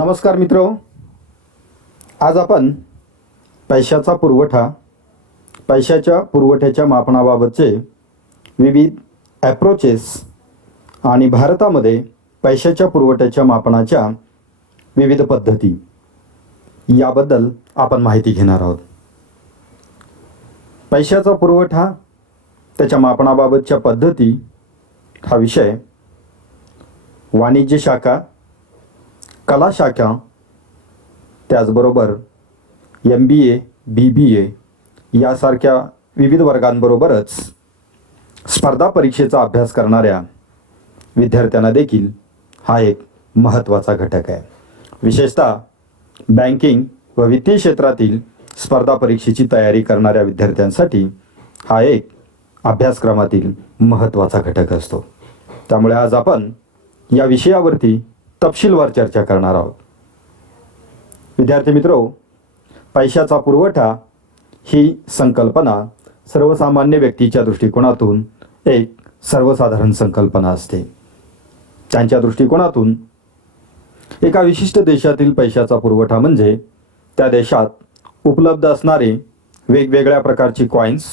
नमस्कार मित्रो, आज आपण पैशाचा पुरवठा, पैशाच्या पुरवठ्याच्या मापनाबाबतचे विविध ॲप्रोचेस आणि भारतामध्ये पैशाच्या पुरवठ्याच्या मापनाच्या विविध पद्धती याबद्दल आपण माहिती घेणार आहोत. पैशाचा पुरवठा, त्याच्या मापनाबाबतच्या पद्धती हा विषय वाणिज्य शाखा, कला शाखा, त्याचबरोबर MBA, BBA यासारख्या विविध वर्गांबरोबरच स्पर्धा परीक्षेचा अभ्यास करणाऱ्या विद्यार्थ्यांना देखील हा एक महत्त्वाचा घटक आहे. विशेषतः बँकिंग व वित्तीय क्षेत्रातील स्पर्धा परीक्षेची तयारी करणाऱ्या विद्यार्थ्यांसाठी हा एक अभ्यासक्रमातील महत्त्वाचा घटक असतो. त्यामुळे आज आपण या विषयावरती तपशीलवार चर्चा करणार आहोत. विद्यार्थी मित्रो, पैशाचा पुरवठा ही संकल्पना सर्वसामान्य व्यक्तीच्या दृष्टिकोनातून एक सर्वसाधारण संकल्पना असते. त्यांच्या दृष्टिकोनातून एका विशिष्ट देशातील पैशाचा पुरवठा म्हणजे त्या देशात उपलब्ध असणारे वेगवेगळ्या प्रकारची कॉईन्स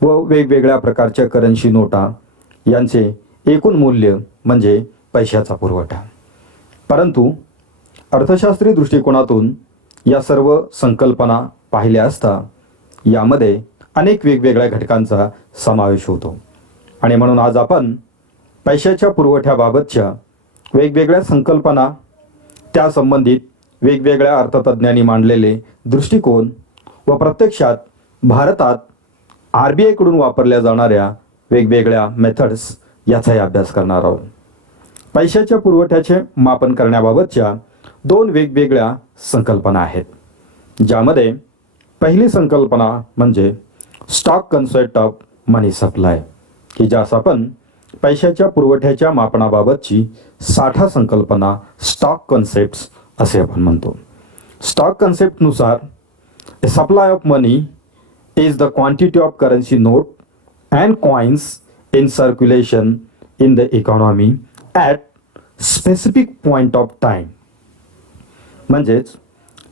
व वेगवेगळ्या प्रकारच्या करन्सी नोटा यांचे एकूण मूल्य म्हणजे पैशाचा पुरवठा. परंतु अर्थशास्त्री दृष्टिकोनातून या सर्व संकल्पना पाहिल्या असता यामध्ये अनेक वेगवेगळ्या घटकांचा समावेश होतो आणि म्हणून आज आपण पैशाच्या पुरवठ्याबाबतच्या वेगवेगळ्या संकल्पना, त्या संबंधित वेगवेगळ्या अर्थतज्ञांनी मांडलेले दृष्टिकोन व प्रत्यक्षात भारतात RBI कडून वापरल्या जाणाऱ्या वेगवेगळ्या मेथड्स याचाही अभ्यास करणार आहोत. पैशाच्या पुरवठ्याचे मापन करण्याबाबतच्या दोन वेगवेगळ्या संकल्पना आहेत, ज्यामध्ये पहिली संकल्पना म्हणजे stock concept of money supply, की ज्यास आपण पैशाच्या पुरवठ्याच्या मापनाबाबतची साठा संकल्पना स्टॉक कन्सेप्ट्स असे आपण म्हणतो. स्टॉक कन्सेप्टनुसार a supply of money is the quantity of currency note and coins in circulation in the economy at specific point of time. म्हणजेच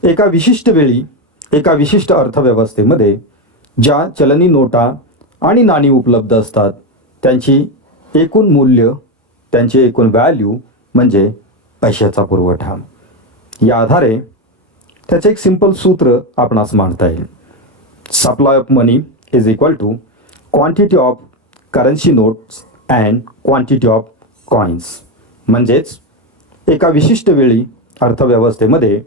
एका विशिष्ट वेळी एका विशिष्ट अर्थव्यवस्थेमध्ये ज्या चलनी नोटा आणि नाणी उपलब्ध असतात त्यांची एकूण मूल्य, त्यांचे एकूण व्हॅल्यू म्हणजे पैशाचा पुरवठा. या आधारे त्याचे एक सिंपल सूत्र आपणास मांडता येईल. Supply of money is equal to quantity of currency notes and quantity of coins. म्हणजेच एका विशिष्ट वेळी अर्थव्यवस्थेमध्ये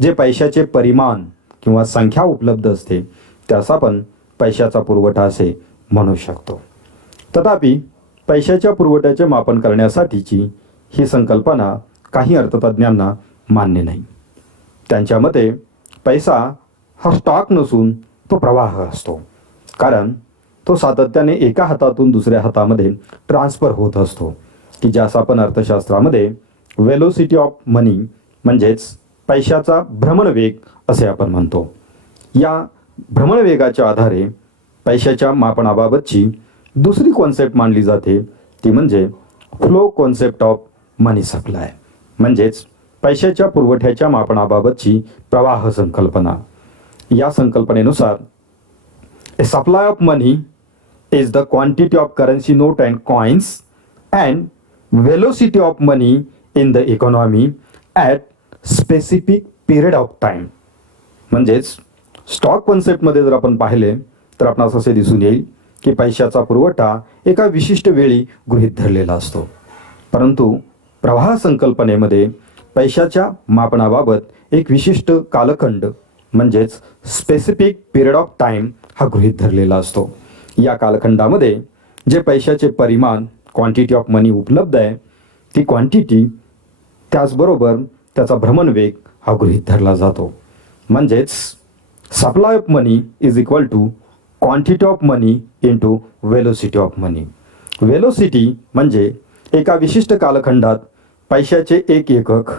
जे पैशाचे परिमाण किंवा संख्या उपलब्ध असते त्यास आपण पैशाचा पुरवठा असे म्हणू शकतो. तथापि पैशाच्या पुरवठ्याचे मापन करण्यासाठीची ही संकल्पना काही अर्थतज्ञांना मान्य नाही. त्यांच्या मते पैसा हा स्टॉक नसून तो प्रवाह असतो, कारण तो सातत्याने एका हातातून दुसऱ्या हातामध्ये ट्रान्सफर होत असतो, की ज्यास आपण अर्थशास्त्रामध्ये वेलोसिटी ऑफ मनी म्हणजेच पैशाचा भ्रमणवेग असे आपण म्हणतो. या भ्रमणवेगाच्या आधारे पैशाच्या मापनाबाबतची दुसरी कॉन्सेप्ट मांडली जाते, ती म्हणजे flow concept of money supply, म्हणजेच पैशाच्या पुरवठ्याच्या मापनाबाबतची प्रवाह संकल्पना. या संकल्पनेनुसार a supply of money is the quantity of currency note and coins and velocity of money in the economy at specific period of time. म्हणजेच स्टॉक कॉन्सेप्टमध्ये जर आपण पाहिले तर आपणास असे दिसून येईल की पैशाचा पुरवठा एका विशिष्ट वेळी गृहीत धरलेला असतो, परंतु प्रवाह संकल्पनेमध्ये पैशाच्या मापनाबाबत एक विशिष्ट कालखंड म्हणजेच स्पेसिफिक पिरियड ऑफ टाईम हा गृहीत धरलेला असतो. या कालखंडामध्ये जे पैशाचे परिमाण, क्वांटिटी ऑफ मनी उपलब्ध आहे ती क्वांटिटी, त्याचबरोबर त्याचा भ्रमणवेग हा गृहीत धरला जातो. म्हणजेच supply of money is equal to quantity of money into velocity of money. Velocity म्हणजे एका विशिष्ट कालखंडात पैशाचे एक एकक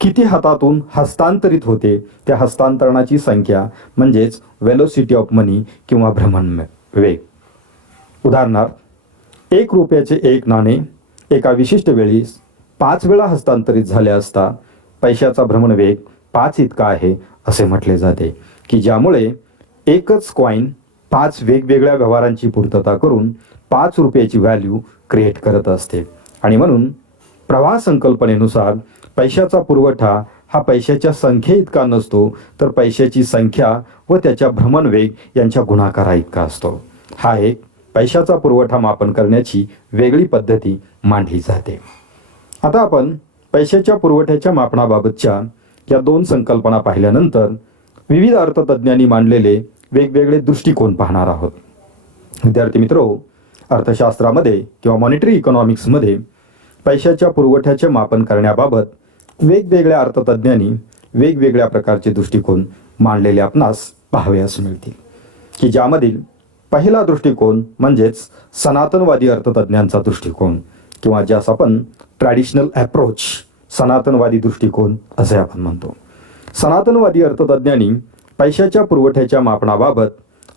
किती हातातून हस्तांतरित होते त्या हस्तांतरणाची संख्या म्हणजेच वेलोसिटी ऑफ मनी किंवा भ्रमणवेग. उदाहरणार्थ, 1 रुपयाचे एक नाणे एका विशिष्ट वेळी 5 वेळा हस्तांतरित झाले असता पैशाचा भ्रमणवेग 5 इतका आहे असे म्हटले जाते, की ज्यामुळे एकच कॉईन 5 वेगवेगळ्या व्यवहारांची पूर्तता करून 5 रुपयाची व्हॅल्यू क्रिएट करत असते. आणि म्हणून प्रवाह संकल्पनेनुसार पैशाचा पुरवठा हा पैशाच्या संख्ये इतका नसतो, तर पैशाची संख्या व त्याच्या भ्रमणवेग यांच्या गुणाकारा इतका असतो. हा एक पैशाचा पुरवठा मापन करण्याची वेगळी पद्धती मांडली जाते. आता आपण पैशाच्या पुरवठ्याच्या मापनाबाबतच्या या 2 संकल्पना पाहिल्यानंतर विविध अर्थतज्ञांनी मांडलेले वेगवेगळे दृष्टिकोन पाहणार आहोत. विद्यार्थी मित्रो, अर्थशास्त्रामध्ये किंवा मॉनिटरी इकॉनॉमिक्समध्ये पैशाच्या पुरवठ्याचे मापन करण्याबाबत वेगवेगळ्या अर्थतज्ञांनी वेगवेगळ्या प्रकारचे दृष्टिकोन मांडलेले आपणास पाहावयास मिळतील, की ज्यामधील पहिला दृष्टिकोन म्हणजेच सनातनवादी अर्थतज्ञांचा दृष्टिकोन, किंवा ज्यास आपण ट्रॅडिशनल अप्रोच, सनातनवादी दृष्टिकोन असे आपण म्हणतो. सनातनवादी अर्थतज्ञांनी पैशाच्या पुरवठ्याच्या मापनाबाबत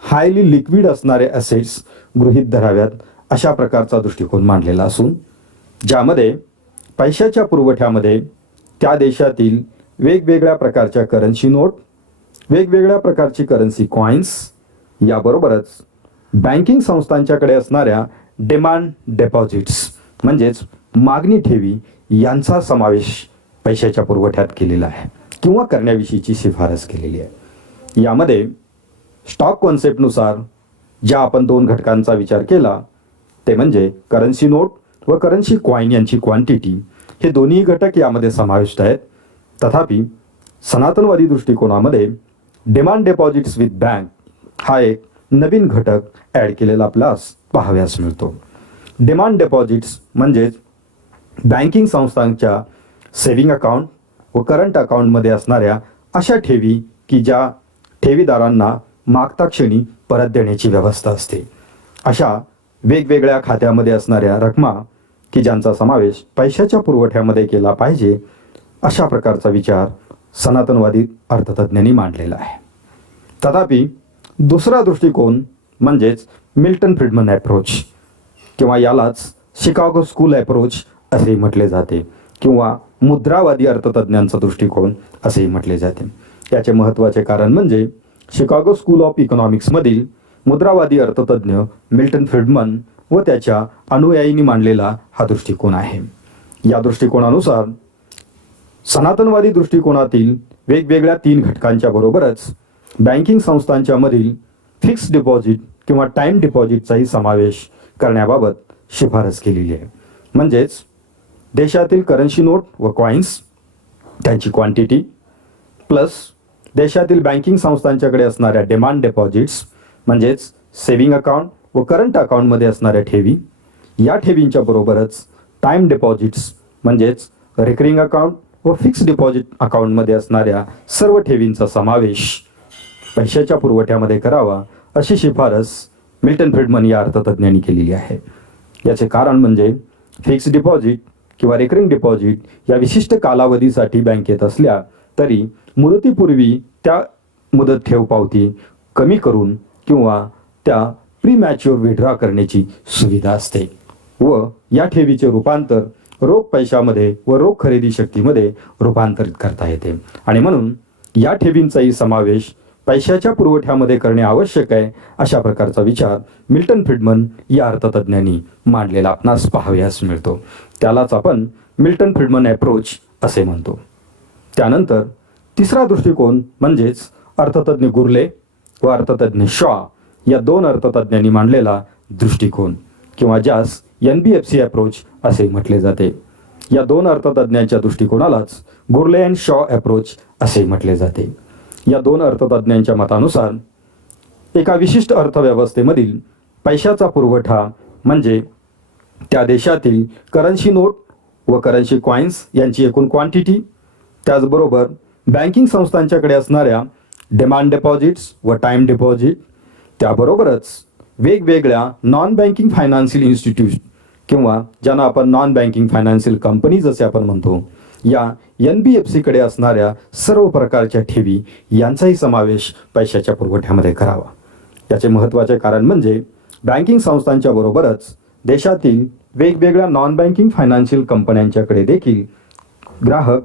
हायली लिक्विड असणारे असेट्स गृहीत धराव्यात अशा प्रकारचा दृष्टिकोन मांडलेला असून, ज्यामध्ये पैशाच्या पुरवठ्यामध्ये त्या देशातील वेगवेगळ्या प्रकारच्या करन्सी नोट, वेगवेगळ्या प्रकारची करन्सी कॉईन्स, याबरोबरच बँकिंग संस्थांच्याकडे असणाऱ्या डिमांड डिपॉझिट्स म्हणजेच मागणी ठेवी यांचा समावेश पैशाच्या पुरवठ्यात केलेला आहे किंवा करण्याविषयीची शिफारस केलेली आहे. यामध्ये स्टॉक कॉन्सेप्टनुसार ज्या आपण 2 घटकांचा विचार केला ते म्हणजे करन्सी नोट व करन्सी कॉईन यांची क्वांटिटी, हे दोन्ही घटक यामध्ये समाविष्ट आहेत. तथापि सनातनवादी दृष्टिकोनामध्ये डिमांड डिपॉझिट्स विथ बँक हा एक नवीन घटक ॲड केलेला आपल्यास पाहाव्यास मिळतो. डिमांड डिपॉझिट्स म्हणजेच बँकिंग संस्थांच्या सेव्हिंग अकाउंट व करंट अकाउंटमध्ये असणाऱ्या अशा ठेवी की ज्या ठेवीदारांना मागता क्षणी परत देण्याची व्यवस्था असते, अशा वेगवेगळ्या खात्यामध्ये असणाऱ्या रकमा की ज्यांचा समावेश पैशाच्या पुरवठ्यामध्ये केला पाहिजे, अशा प्रकारचा विचार सनातनवादी अर्थतज्ञांनी मांडलेला आहे. तथापि दुसरा दृष्टिकोन म्हणजेच मिल्टन फ्रीडमन अप्रोच, किंवा यालाच शिकागो स्कूल अप्रोच असेही म्हटले जाते, किंवा मुद्रावादी अर्थतज्ञांचा दृष्टिकोन असेही म्हटले जाते. याचे महत्त्वाचे कारण म्हणजे शिकागो स्कूल ऑफ इकॉनॉमिक्समधील मुद्रावादी अर्थतज्ञ मिल्टन फ्रीडमन व त्याच्या अनुयायींनी मांडलेला हा दृष्टिकोन आहे. या दृष्टिकोनानुसार सनातनवादी दृष्टिकोनातील वेगवेगळ्या 3 घटकांच्या बरोबरच बँकिंग संस्थांच्या मधील फिक्स्ड डिपॉझिट किंवा टाईम डिपॉझिटचाही समावेश करण्याबाबत शिफारस केलेली आहे. म्हणजेच देशातील करन्सी नोट व कॉईन्स त्यांची क्वांटिटी प्लस देशातील बँकिंग संस्थांच्याकडे असणाऱ्या डिमांड डिपॉझिट्स म्हणजेच सेव्हिंग अकाउंट व करंट अकाउंटमध्ये असणाऱ्या ठेवी, या ठेवींच्या बरोबरच टाईम डिपॉझिट्स म्हणजेच रिकरिंग अकाउंट व फिक्स्ड डिपॉझिट अकाउंटमध्ये असणाऱ्या सर्व ठेवींचा समावेश पैशाच्या पुरवठ्यामध्ये करावा अशी शिफारस मिल्टन फ्रीडमन या अर्थतज्ञांनी केलेली आहे. याचे कारण म्हणजे फिक्स्ड डिपॉझिट किंवा रिकरिंग डिपॉझिट या विशिष्ट कालावधीसाठी बँकेत असल्या तरी मुदतीपूर्वी त्या मुदत ठेव पावती कमी करून किंवा त्या प्रीमॅच्युअर विड्रॉ करण्याची सुविधा असते व या ठेवीचे रूपांतर रोख पैशामध्ये व रोख खरेदी शक्तीमध्ये रूपांतरित करता येते. आणि म्हणून या ठेवींचाही समावेश पैशाच्या पुरवठ्यामध्ये करणे आवश्यक आहे, अशा प्रकारचा विचार मिल्टन फ्रीडमन या अर्थतज्ञांनी मांडलेला आपणास पाहावयास मिळतो. त्यालाच आपण मिल्टन फ्रीडमन अप्रोच असे म्हणतो. त्यानंतर तिसरा दृष्टिकोन म्हणजेच अर्थतज्ञ गुर्ले व अर्थतज्ञ शॉ या 2 अर्थतज्ञांनी मांडलेला दृष्टिकोन, किंवा ज्यास NBFC अप्रोच असे म्हटले जाते. या 2 अर्थतज्ञांच्या दृष्टिकोनालाच गुर्ले अँड शॉ अप्रोच असे म्हटले जाते. या 2 अर्थतज्ञांच्या मतानुसार एका विशिष्ट अर्थव्यवस्थेमधील पैशाचा पुरवठा म्हणजे त्या देशातील करन्सी नोट व करन्सी कॉईन्स यांची एकूण क्वांटिटी, त्याचबरोबर बँकिंग संस्थांच्याकडे असणाऱ्या डिमांड डिपॉझिट्स व टाईम डिपॉझिट, त्याबरोबरच वेगवेगळ्या नॉन बँकिंग फायनान्शियल इन्स्टिट्यूट किंवा ज्यांना आपण नॉन बँकिंग फायनान्शियल कंपनीज असे आपण म्हणतो, या NBFCकडे असणाऱ्या सर्व प्रकारच्या ठेवी यांचाही समावेश पैशाच्या पुरवठ्यामध्ये करावा. याचे महत्त्वाचे कारण म्हणजे बँकिंग संस्थांच्या बरोबरच देशातील वेगवेगळ्या नॉन बँकिंग फायनान्शियल कंपन्यांच्याकडे देखील ग्राहक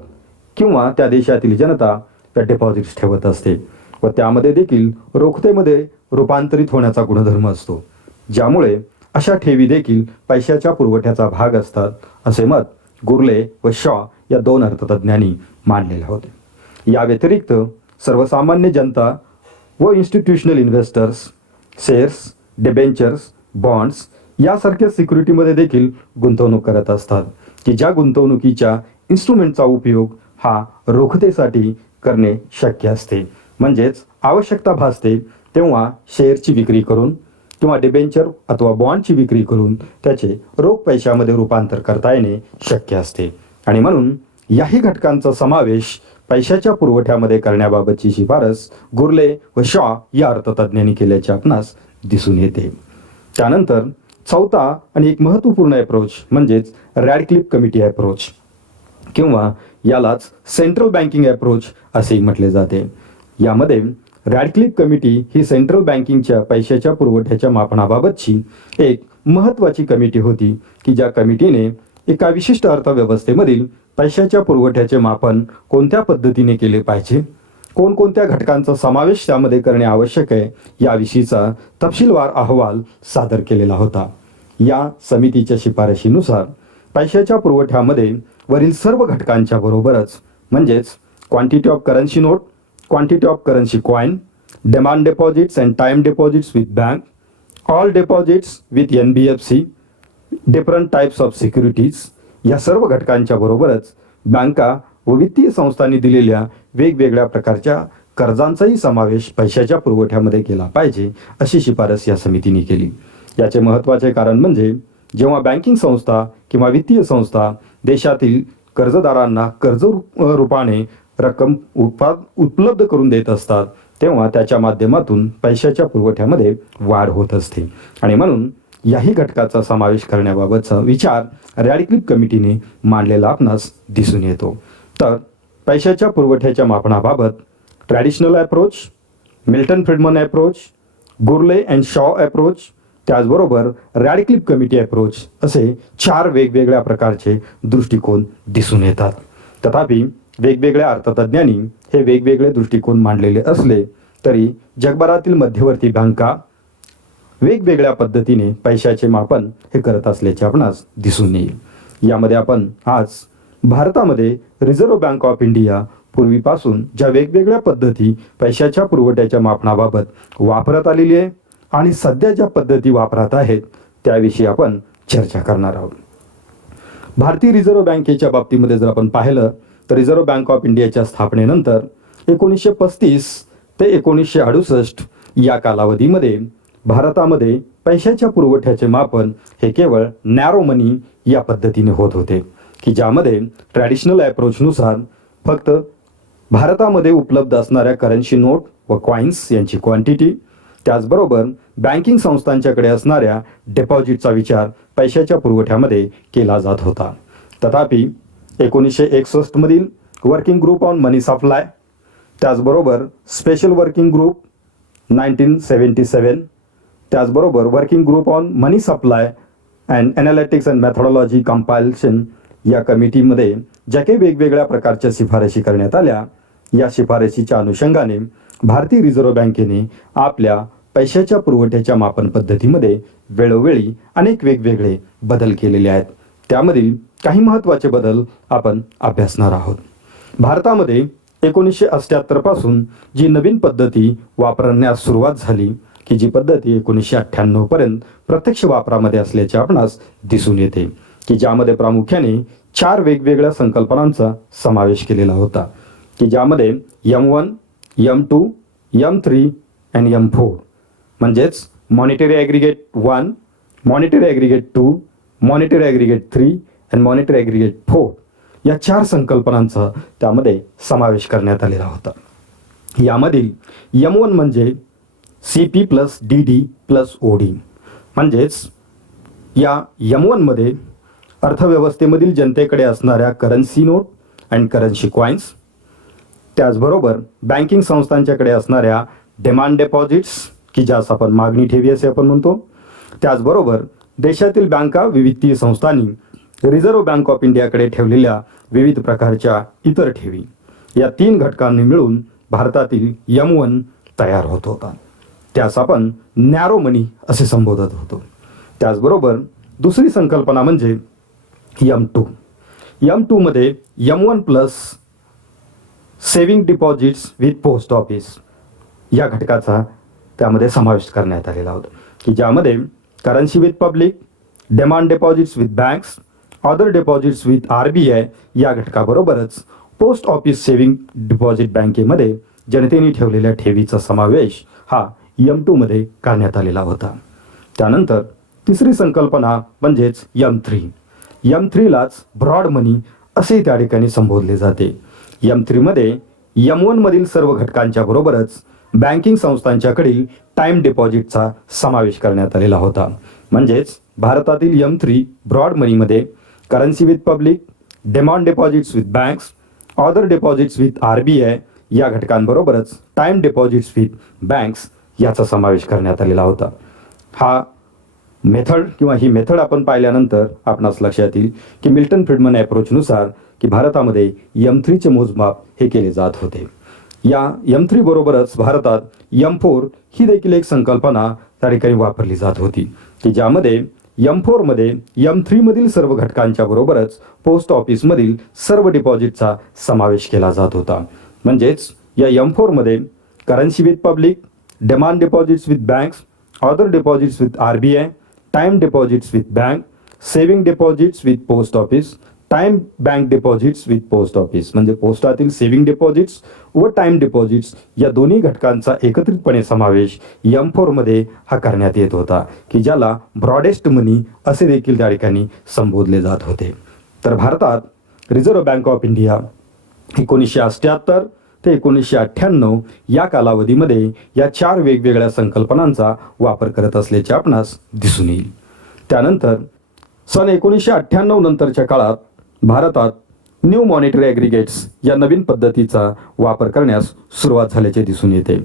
किंवा त्या देशातील जनता त्या डिपॉझिट्स ठेवत असते व त्यामध्ये देखील रोखतेमध्ये रूपांतरित होण्याचा गुणधर्म असतो, ज्यामुळे अशा ठेवी देखील पैशाच्या पुरवठ्याचा भाग असतात, असे मत गुर्ले व शॉ या दोन अर्थतज्ञांनी मांडलेले होते. या व्यतिरिक्त सर्वसामान्य जनता व institutional investors shares, debentures, bonds यासारख्या सिक्युरिटीमध्ये देखील गुंतवणूक करत असतात, की ज्या गुंतवणुकीच्या इन्स्ट्रुमेंटचा उपयोग हा रोखतेसाठी करणे शक्य असते. म्हणजेच आवश्यकता भासते तेव्हा शेअरची विक्री करून किंवा डिबेंचर अथवा बॉन्डची विक्री करून त्याचे रोख पैशामध्ये रूपांतर करता येणे शक्य असते. आणि म्हणून याही घटकांचा समावेश पैशाच्या पुरवठ्यामध्ये करण्याबाबतची शिफारस गुर्ले व शॉ या अर्थतज्ञांनी केल्याचे आपणास दिसून येते. त्यानंतर चौथा आणि एक महत्त्वपूर्ण अप्रोच म्हणजेच रॅडक्लिफ कमिटी अप्रोच किंवा यालाच सेंट्रल बँकिंग अप्रोच असेही म्हटले जाते. यामध्ये रॅडक्लिफ कमिटी ही सेंट्रल बँकिंगच्या पैशाच्या पुरवठ्याच्या मापनाबाबतची एक महत्त्वाची कमिटी होती, की ज्या कमिटीने एका विशिष्ट अर्थव्यवस्थेमधील पैशाच्या पुरवठ्याचे मापन कोणत्या पद्धतीने केले पाहिजे, कोणकोणत्या घटकांचा समावेश त्यामध्ये करणे आवश्यक आहे याविषयीचा तपशीलवार अहवाल सादर केलेला होता. या समितीच्या शिफारशीनुसार पैशाच्या पुरवठ्यामध्ये वरील सर्व घटकांच्या बरोबरच म्हणजेच quantity of currency note, quantity of currency coin, demand deposits and time deposits with bank, all deposits with NBFC, different types of securities या सर्व घटकांच्या बरोबरच बँका व वित्तीय संस्थांनी दिलेल्या वेगवेगळ्या प्रकारच्या कर्जांचाही समावेश पैशाच्या पुरवठ्यामध्ये केला पाहिजे अशी शिफारस या समितीने केली. याचे महत्त्वाचे कारण म्हणजे जेव्हा बँकिंग संस्था किंवा वित्तीय संस्था देशातील कर्जदारांना कर्ज रूपाने रक्कम उपलब्ध करून देत असतात, तेव्हा त्याच्या माध्यमातून पैशाच्या पुरवठ्यामध्ये वाढ होत असते. आणि म्हणून याही घटकाचा समावेश करण्याबाबतचा विचार रॅडक्लिफ कमिटीने मांडलेला आपणास दिसून येतो. तर पैशाच्या पुरवठ्याच्या मापनाबाबत traditional approach, Milton Friedman approach, Gurley and Shaw approach, त्याचबरोबर रॅडक्लिफ कमिटी अप्रोच असे 4 वेगवेगळ्या प्रकारचे दृष्टिकोन दिसून येतात. तथापि वेगवेगळ्या अर्थतज्ञांनी हे वेगवेगळे दृष्टिकोन मांडलेले असले तरी जगभरातील मध्यवर्ती बँका वेगवेगळ्या पद्धतीने पैशाचे मापन हे करत असल्याचे आपणास दिसून येईल. यामध्ये आपण आज भारतामध्ये रिझर्व्ह बँक ऑफ इंडिया पूर्वीपासून ज्या वेगवेगळ्या पद्धती पैशाच्या पुरवठ्याच्या मापनाबाबत वापरत आलेली आहे आणि सध्या ज्या पद्धती वापरात आहेत त्याविषयी आपण चर्चा करणार आहोत. भारतीय रिझर्व्ह बँकेच्या बाबतीमध्ये जर आपण पाहिलं तर रिझर्व्ह बँक ऑफ इंडियाच्या स्थापनेनंतर 1935 ते 1968 या कालावधीमध्ये भारतामध्ये पैशाच्या पुरवठ्याचे मापन हे केवळ नॅरो मनी या पद्धतीने होत होते, की ज्यामध्ये ट्रॅडिशनल अप्रोचनुसार फक्त भारतामध्ये उपलब्ध असणाऱ्या करन्सी नोट व कॉइन्स यांची क्वांटिटी, त्याचबरोबर बँकिंग संस्थांच्याकडे असणाऱ्या डिपॉझिटचा विचार पैशाच्या पुरवठ्यामध्ये केला जात होता. तथापि 1961 मधील working group on money supply, त्याचबरोबर स्पेशल वर्किंग ग्रुप 1977, त्याचबरोबर working group on money supply and analytics and methodology compilation या कमिटीमध्ये ज्या काही वेगवेगळ्या प्रकारच्या शिफारशी करण्यात आल्या, या शिफारशीच्या अनुषंगाने भारतीय रिझर्व्ह बँकेने आपल्या पैशाच्या पुरवठ्याच्या मापन पद्धतीमध्ये वेळोवेळी अनेक वेगवेगळे बदल केलेले आहेत. त्यामधील काही महत्त्वाचे बदल आपण अभ्यासणार आहोत. भारतामध्ये 1978 पासून जी नवीन पद्धती वापरण्यास सुरुवात झाली, की जी पद्धती 1998 पर्यंत प्रत्यक्ष वापरामध्ये असल्याचे आपणास दिसून येते, की ज्यामध्ये प्रामुख्याने 4 वेगवेगळ्या संकल्पनांचा समावेश केलेला होता, की ज्यामध्ये M1, M2, M3 आणि M4 म्हणजेच monetary aggregate 1, monetary aggregate 2, monetary aggregate 3 आणि मॉनिटरी ॲग्रिगेट 4 या 4 संकल्पनांचा त्यामध्ये समावेश करण्यात आलेला होता. यामधील M1 म्हणजे CP plus DD plus OD म्हणजेच या M1 मध्ये अर्थव्यवस्थेमधील जनतेकडे असणाऱ्या currency note and currency coins, त्याचबरोबर बँकिंग संस्थांच्याकडे असणाऱ्या डिमांड डिपॉझिट्स, की ज्यास आपण मागणी ठेवी असे आपण म्हणतो, त्याचबरोबर देशातील बँका वित्तीय संस्थांनी रिझर्व्ह बँक ऑफ इंडियाकडे ठेवलेल्या विविध प्रकारच्या इतर ठेवी या 3 घटकांनी मिळून भारतातील M1 तयार होत होता. त्यास आपण नॅरो मनी असे संबोधत होतो. त्याचबरोबर दुसरी संकल्पना म्हणजे M2. M2 मध्ये M1 plus saving deposits with post office या घटकाचा त्यामध्ये समावेश करण्यात आलेला होता, की ज्यामध्ये currency with public, demand deposits with banks, other deposits with RBI या घटकाबरोबरच पोस्ट ऑफिस सेविंग डिपॉझिट बँकेमध्ये जनतेने ठेवलेल्या ठेवीचा समावेश हा M2 मध्ये करण्यात आलेला होता. त्यानंतर तिसरी संकल्पना म्हणजेच M3. M3लाच ब्रॉड मनी असे त्या ठिकाणी संबोधले जाते. M3 मध्ये M1 मधील सर्व घटकांच्या बरोबरच बँकिंग संस्थांच्याकडील टाइम डिपॉझिटचा समावेश करण्यात आलेला होता. म्हणजेच भारतातील M3 ब्रॉड मनीमध्ये currency with public, demand deposits with banks, other deposits with RBI या घटकांबरोबरच टाइम डिपॉझिट्स विथ बँक्स याचा समावेश करण्यात आलेला होता. हा मेथड किंवा ही मेथड आपण पाहिल्यानंतर आपणास लक्षात येईल की मिल्टन फ्रीडमन अप्रोचनुसार की भारतामध्ये M3चे मोजमाप हे केले जात होते. या M3 बरोबरच भारतात M4 ही देखील एक संकल्पना त्या ठिकाणी वापरली जात होती, की ज्यामध्ये M4 मध्ये M3 मधील सर्व घटकांच्या बरोबरच पोस्ट ऑफिसमधील सर्व डिपॉझिटचा समावेश केला जात होता. म्हणजेच या M4 मध्ये currency with public, demand deposits with banks, other deposits with RBI, time deposits with bank, saving deposits with post office, time bank deposits with post office म्हणजे पोस्टातील सेविंग डिपॉझिट्स व टाइम डिपॉझिट्स या दोन्ही घटकांचा एकत्रितपणे समावेश M4 मध्ये हा करण्यात येत होता, की ज्याला ब्रॉडेस्ट मनी असे देखील त्या ठिकाणी संबोधले जात होते. तर भारतात रिझर्व्ह बँक ऑफ इंडिया 1978 ते 1998 या कालावधीमध्ये या 4 वेगवेगळ्या संकल्पनांचा वापर करत असल्याचे आपणास दिसून येईल. त्यानंतर सन 1998 नंतरच्या काळात भारतात न्यू मॉनिटरी ॲग्रिगेट्स या नवीन पद्धतीचा वापर करण्यास सुरुवात झाल्याचे दिसून येते.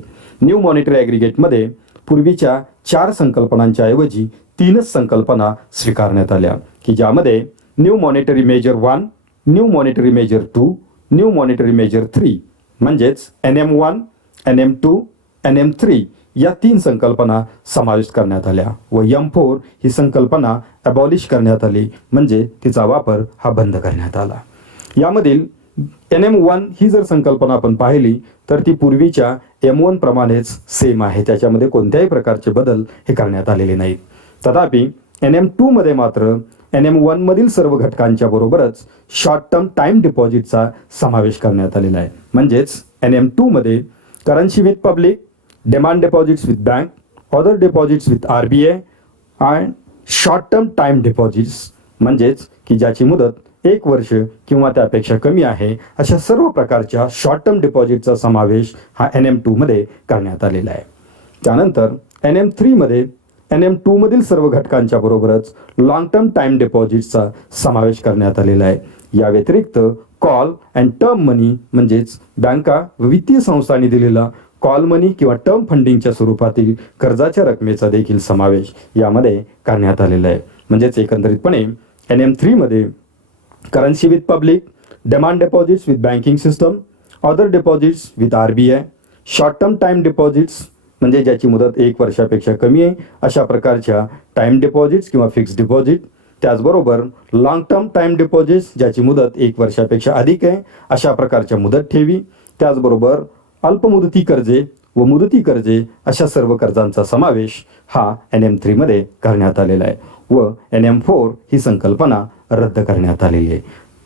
न्यू मॉनिटरी ॲग्रिगेटमध्ये पूर्वीच्या 4 संकल्पनांच्या ऐवजी 3च संकल्पना स्वीकारण्यात आल्या, की ज्यामध्ये new monetary measure 1, new monetary measure 2, new monetary measure 3 म्हणजेच NM1, NM2, NM3 या 3 संकल्पना समाविष्ट करण्यात आल्या व M4 ही संकल्पना ॲबॉलिश करण्यात आली, म्हणजे तिचा वापर हा बंद करण्यात आला. यामधील NM1 ही जर संकल्पना आपण पाहिली तर ती पूर्वीच्या M1 प्रमाणेच सेम आहे, त्याच्यामध्ये कोणत्याही प्रकारचे बदल हे करण्यात आलेले नाहीत. तथापि NM2 मध्ये मात्र NM1 मधील सर्व घटकांच्या बरोबरच शॉर्ट टर्म टाइम डिपॉझिटचा समावेश करण्यात आलेला आहे. म्हणजेच NM2 मध्ये currency with public, demand deposits with bank, other deposits with RBI and short term time deposits म्हणजेच की ज्याची मुदत 1 वर्ष किंवा त्यापेक्षा कमी आहे अशा सर्व प्रकारच्या शॉर्ट टर्म डिपॉझिटचा समावेश हा NM2 मध्ये करण्यात आलेला आहे. त्यानंतर NM3 मध्ये NM2 मधील सर्व घटकांच्या बरोबरच लॉंग टर्म टाइम डिपॉझिट्सचा समावेश करण्यात आलेला आहे. या व्यतिरिक्त कॉल अँड टर्म मनी म्हणजेच बँका व वित्तीय संस्थांनी दिलेला कॉल मनी किंवा टर्म फंडिंगच्या स्वरूपातील कर्जाच्या रकमेचा देखील समावेश यामध्ये करण्यात आलेला आहे. म्हणजेच एकंदरीतपणे NM3 मध्ये currency with public, demand deposits with banking system, other deposits with RBI, short term time deposits म्हणजे ज्याची मुदत 1 वर्षापेक्षा कमी आहे अशा प्रकारच्या टाइम डिपॉझिट्स किंवा फिक्स्ड डिपॉझिट, त्याचबरोबर लॉंग टर्म टाइम डिपॉझिट्स ज्याची मुदत 1 वर्षापेक्षा अधिक आहे अशा प्रकारच्या मुदत ठेवी, त्याचबरोबर अल्पमुदती कर्जे व मुदती कर्जे अशा सर्व कर्जांचा समावेश हा NM3 मध्ये करण्यात आलेला आहे व NM4 ही संकल्पना रद्द करण्यात आलेली आहे.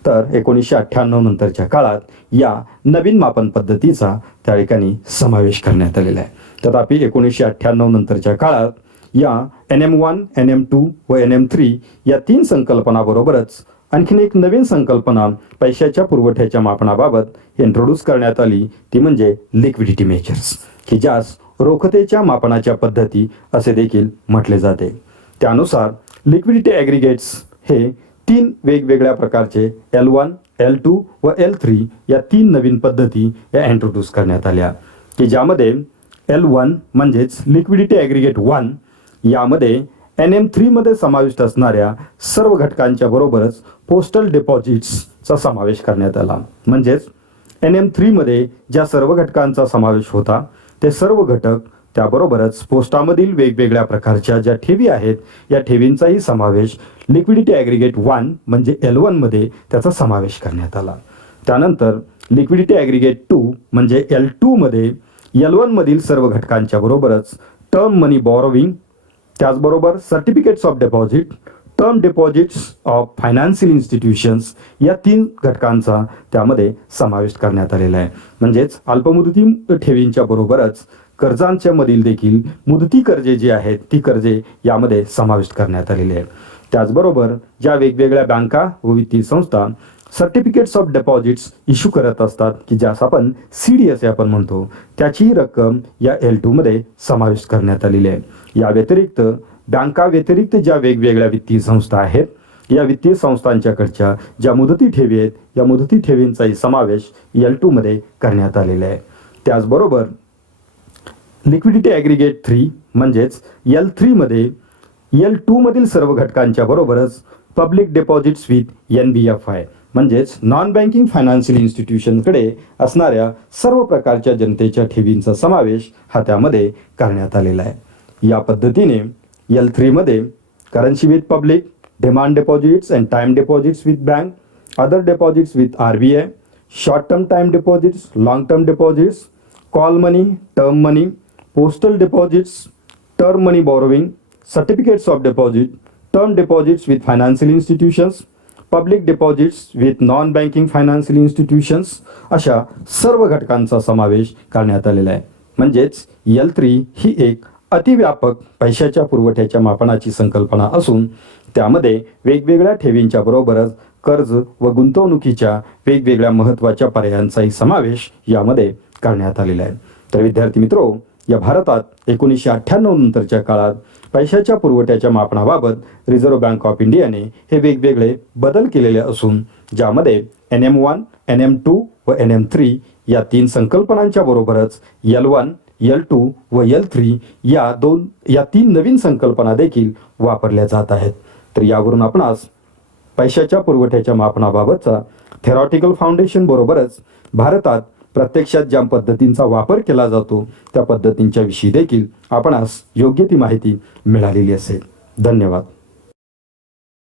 तर 1998 नंतरच्या काळात या नवीन मापन पद्धतीचा त्या ठिकाणी समावेश करण्यात आलेला आहे. तथापि 1998 नंतरच्या काळात या NM1, NM2 व NM3 या 3 संकल्पनाबरोबरच आणखीन एक नवीन संकल्पना पैशाच्या पुरवठ्याच्या मापनाबाबत इंट्रोड्यूस करण्यात आली, ती म्हणजे लिक्विडिटी मेजर्स, की ज्यास रोखतेच्या मापनाच्या पद्धती असे देखील म्हटले जाते. त्यानुसार लिक्विडिटी ॲग्रिगेट्स हे 3 वेगवेगळ्या प्रकारचे L1, L2 व L3 या 3 नवीन पद्धती या इंट्रोड्यूस करण्यात आल्या, की ज्यामध्ये L1 म्हणजेच लिक्विडिटी ॲग्रिगेट 1 यामध्ये NM3 मध्ये समाविष्ट असणाऱ्या सर्व घटकांच्या बरोबरच पोस्टल डिपॉझिट्स चा समावेश करण्यात आला. म्हणजेच NM3 मध्ये ज्या सर्व घटकांचा समावेश होता ते सर्व घटक, त्याबरोबरच पोस्टामधील वेगवेगळ्या प्रकारच्या ज्या ठेवी आहेत या ठेवींचाही समावेश लिक्विडिटी ॲग्रिगेट 1 म्हणजे L1 मध्ये त्याचा समावेश करण्यात आला. त्यानंतर लिक्विडिटी ॲग्रिगेट 2 म्हणजे L2 मध्ये L1 मधील सर्व घटकांच्या बरोबरच टर्म मनी बॉरोविंग, त्याचबरोबर certificates of deposit, term deposits of financial institutions या 3 घटकांचा त्यामध्ये समावेश करण्यात आलेला आहे. म्हणजेच अल्पमुदती ठेवींच्या बरोबरच कर्जांच्या मधील देखील मुदती कर्जे जी आहेत ती कर्जे यामध्ये समाविष्ट करण्यात आलेली आहे. त्याचबरोबर ज्या वेगवेगळ्या बँका व वित्तीय संस्था सर्टिफिकेट्स ऑफ डिपॉझिट्स इश्यू करत असतात की ज्यास आपण CD असे आपण म्हणतो, त्याची रक्कम या L2 मध्ये समाविष्ट करण्यात आलेली आहे. या व्यतिरिक्त बँका व्यतिरिक्त ज्या वेगवेगळ्या वित्तीय संस्था आहेत या वित्तीय संस्थांच्याकडच्या ज्या मुदती ठेवी आहेत या मुदती ठेवींचाही समावेश L2 मध्ये करण्यात आलेला आहे. त्याचबरोबर लिक्विडिटी ॲग्रिगेट 3 म्हणजेच L3 मध्ये L2 मधील सर्व घटकांच्या बरोबरच पब्लिक डिपॉझिट्स विथ NBFI म्हणजेच नॉन बँकिंग फायनान्शियल इन्स्टिट्यूशनकडे असणाऱ्या सर्व प्रकारच्या जनतेच्या ठेवींचा समावेश हा त्यामध्ये करण्यात आलेला आहे. या पद्धतीने L3 मध्ये currency with public, demand deposits and time deposits with bank, other deposits with RBI, short term time deposits, long term deposits, call money, term money, postal deposits, term money borrowing, certificates of deposit, term deposits with financial institutions, public deposits with non banking financial institutions अशा सर्व घटकांचा समावेश करण्यात आलेला आहे. म्हणजेच L3 ही एक अतिव्यापक पैशाच्या पुरवठ्याच्या मापनाची संकल्पना असून त्यामध्ये वेगवेगळ्या ठेवींच्या बरोबरच कर्ज व गुंतवणुकीच्या वेगवेगळ्या महत्त्वाच्या पर्यायांचाही समावेश यामध्ये करण्यात आलेला आहे. तर विद्यार्थी मित्रो, या भारतात 1998 नंतरच्या काळात पैशाच्या पुरवठ्याच्या मापनाबाबत रिझर्व्ह बँक ऑफ इंडियाने हे वेगवेगळे बदल केलेले असून ज्यामध्ये NM1, NM2 व NM3 या 3 संकल्पनांच्या बरोबरच L1, L2 व L3 या 3 नवीन संकल्पना देखील वापरल्या जात आहेत. तर यावरून आपणास पैशाच्या पुरवठ्याच्या मापनाबाबतचा थेरॉटिकल फाउंडेशन बरोबरच भारतात प्रत्यक्षात ज्या पद्धतींचा वापर केला जातो त्या पद्धतींच्या विषयी देखील आपणास योग्य ती माहिती मिळालेली असेल. धन्यवाद.